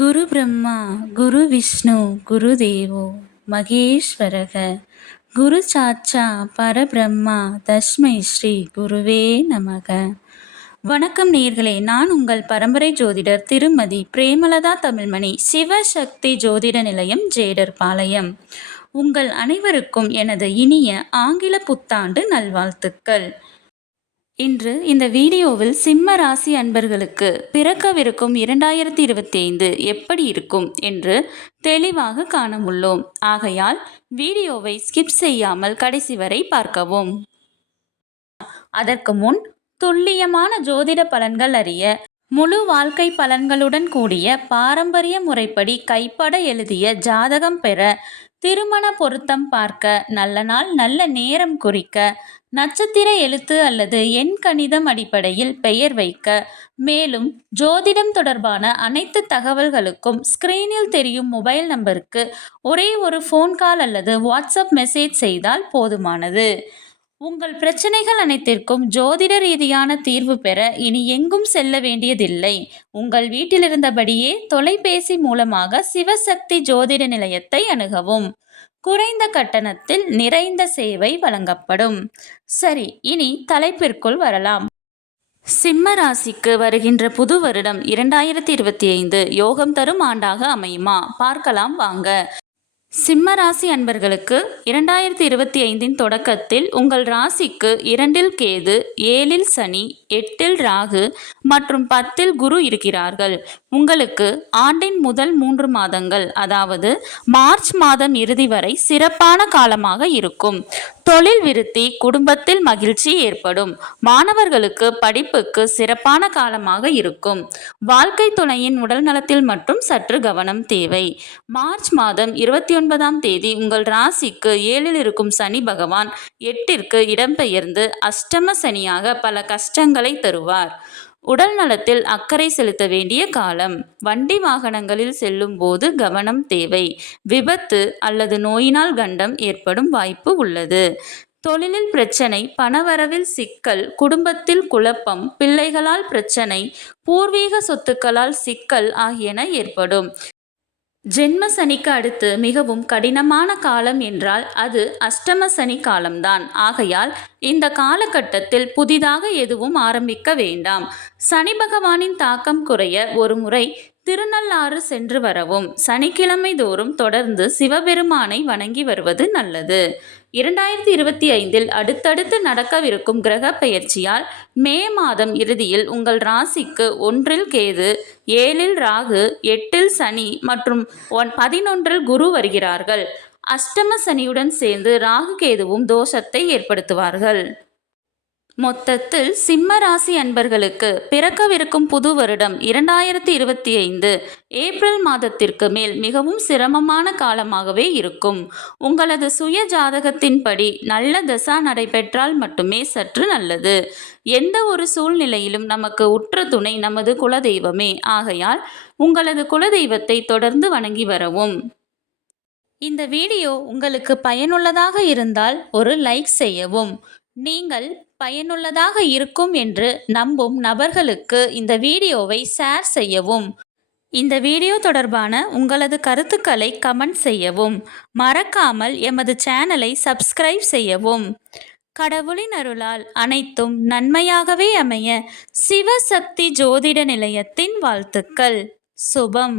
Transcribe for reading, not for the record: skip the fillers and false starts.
குரு பிரம்மா குரு விஷ்ணு குரு தேவோ மகேஸ்வரக குரு சாட்சா பரபிரம்மா தஸ்மை ஸ்ரீ குருவே நமக. வணக்கம் நேயர்களே, நான் உங்கள் பரம்பரை ஜோதிடர் திருமதி பிரேமலதா தமிழ்மணி, சிவசக்தி ஜோதிட நிலையம், ஜேடர் பாளையம். உங்கள் அனைவருக்கும் எனது இனிய ஆங்கில புத்தாண்டு நல்வாழ்த்துக்கள். இன்று இந்த வீடியோவில் சிம்ம ராசி அன்பர்களுக்கு பிறக்கவிருக்கும் 2025 எப்படி இருக்கும் என்று தெளிவாக காண உள்ளோம். ஆகையால் வீடியோவை ஸ்கிப் செய்யாமல் கடைசி வரை பார்க்கவும். அதற்கு முன் துல்லியமான ஜோதிட பலன்கள் அறிய முழு வாழ்க்கை பலன்களுடன் கூடிய பாரம்பரிய முறைப்படி கைப்பட எழுதிய ஜாதகம் பெற, திருமண பொருத்தம் பார்க்க, நல்ல நாள் நல்ல நேரம் குறிக்க, நட்சத்திர எழுத்து அல்லது எண் கணிதம் அடிப்படையில் பெயர் வைக்க, மேலும் ஜோதிடம் தொடர்பான அனைத்து தகவல்களுக்கும் ஸ்கிரீனில் தெரியும் மொபைல் நம்பருக்கு ஒரே ஒரு ஃபோன் கால் அல்லது வாட்ஸ்அப் மெசேஜ் செய்தால் போதுமானது. உங்கள் பிரச்சனைகள் அனைத்திற்கும் ஜோதிட ரீதியான தீர்வு பெற இனி எங்கும் செல்ல வேண்டியதில்லை. உங்கள் வீட்டிலிருந்தபடியே தொலைபேசி மூலமாக சிவசக்தி ஜோதிட நிலையத்தை அணுகவும். குறைந்த கட்டணத்தில் நிறைந்த சேவை வழங்கப்படும். சரி, இனி தலைப்பிற்குள் வரலாம். சிம்ம ராசிக்கு வருகின்ற புது வருடம் 2025 யோகம் தரும் ஆண்டாக அமையுமா? பார்க்கலாம் வாங்க. சிம்ம ராசி அன்பர்களுக்கு 2025 தொடக்கத்தில் உங்கள் ராசிக்கு 2 கேது, 7 சனி, 8 ராகு மற்றும் 10 குரு இருக்கிறார்கள். உங்களுக்கு ஆண்டின் முதல் 3 மாதங்கள், அதாவது மார்ச் மாதம் இறுதி வரை சிறப்பான காலமாக இருக்கும். தொழில் விருத்தி, குடும்பத்தில் மகிழ்ச்சி ஏற்படும். மாணவர்களுக்கு படிப்புக்கு சிறப்பான காலமாக இருக்கும். வாழ்க்கை துணையின் உடல் நலத்தில் மட்டும் சற்று கவனம் தேவை. மார்ச் மாதம் 29ஆம் தேதி உங்கள் ராசிக்கு 7 இருக்கும் சனி பகவான் 8ற்கு இடம்பெயர்ந்து அஷ்டம சனியாக பல கஷ்டங்களை தருவார். உடல் நலத்தில் அக்கறை செலுத்த வேண்டிய காலம். வண்டி வாகனங்களில் செல்லும் போது கவனம் தேவை. விபத்து அல்லது நோயினால் கண்டம் ஏற்படும் வாய்ப்பு உள்ளது. தொழிலில் பிரச்சனை, பணவரவில் சிக்கல், குடும்பத்தில் குழப்பம், பிள்ளைகளால் பிரச்சனை, பூர்வீக சொத்துக்களால் சிக்கல் ஆகியன ஏற்படும். ஜென்ம சனிக்கு அடுத்து மிகவும் கடினமான காலம் என்றால் அது அஷ்டம சனி காலம்தான். ஆகையால் இந்த காலகட்டத்தில் புதிதாக எதுவும் ஆரம்பிக்க வேண்டாம். சனி பகவானின் தாக்கம் குறைய ஒரு முறை திருநள்ளாறு சென்று வரவும். சனிக்கிழமை தோறும் தொடர்ந்து சிவபெருமானை வணங்கி வருவது நல்லது. 2025 அடுத்தடுத்து நடக்கவிருக்கும் கிரக பெயர்ச்சியால் மே மாதம் இறுதியில் உங்கள் ராசிக்கு 1 கேது, 7 ராகு, 8 சனி மற்றும் 11 குரு வருகிறார்கள். அஷ்டம சனியுடன் சேர்ந்து ராகு கேதுவும் தோஷத்தை ஏற்படுத்துவார்கள். மொத்தத்தில் சிம்ம ராசி அன்பர்களுக்கு பிறக்கவிருக்கும் புது வருடம் 2025 ஏப்ரல் மாதத்திற்கு மேல் மிகவும் சிரமமான காலமாகவே இருக்கும். உங்களது சுய ஜாதகத்தின்படி நல்ல தசா நடைபெற்றால் மட்டுமே சற்று நல்லது. எந்த ஒரு சூழ்நிலையிலும் நமக்கு உற்ற துணை நமது குலதெய்வமே. ஆகையால் உங்களது குலதெய்வத்தை தொடர்ந்து வணங்கி வரவும். இந்த வீடியோ உங்களுக்கு பயனுள்ளதாக இருந்தால் ஒரு லைக் செய்யவும். நீங்கள் பயனுள்ளதாக இருக்கும் என்று நம்பும் நபர்களுக்கு இந்த வீடியோவை ஷேர் செய்யவும். இந்த வீடியோ தொடர்பான உங்களது கருத்துக்களை கமெண்ட் செய்யவும். மறக்காமல் எமது சேனலை சப்ஸ்கிரைப் செய்யவும். கடவுளின் அருளால் அனைத்தும் நன்மையாகவே அமைய சிவசக்தி ஜோதிட நிலையத்தின் வாழ்த்துக்கள். சுபம்.